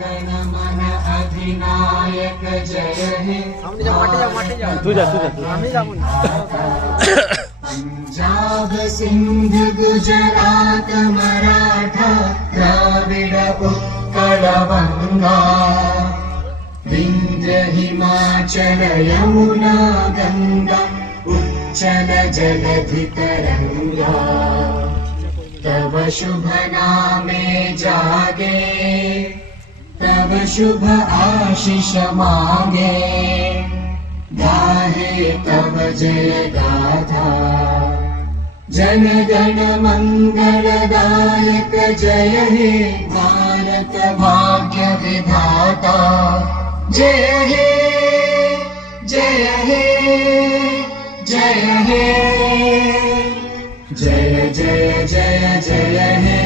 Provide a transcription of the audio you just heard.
गण मन अधिनायक जय हे। तू जा पंजाब सिंध गुजरात मराठा द्राविड उत्कल बंगा विंध्य हिमाचल यमुना गंगा उच्चल जलधि तरंगा। तव शुभ नामे जागे तव शुभ आशीष मांगे गाहे तव जय गाथा। जन गण मंगलदायक जय हे भारत भाग्य विधाता। जय हे जय हे जय हे जय जय जय जय हे।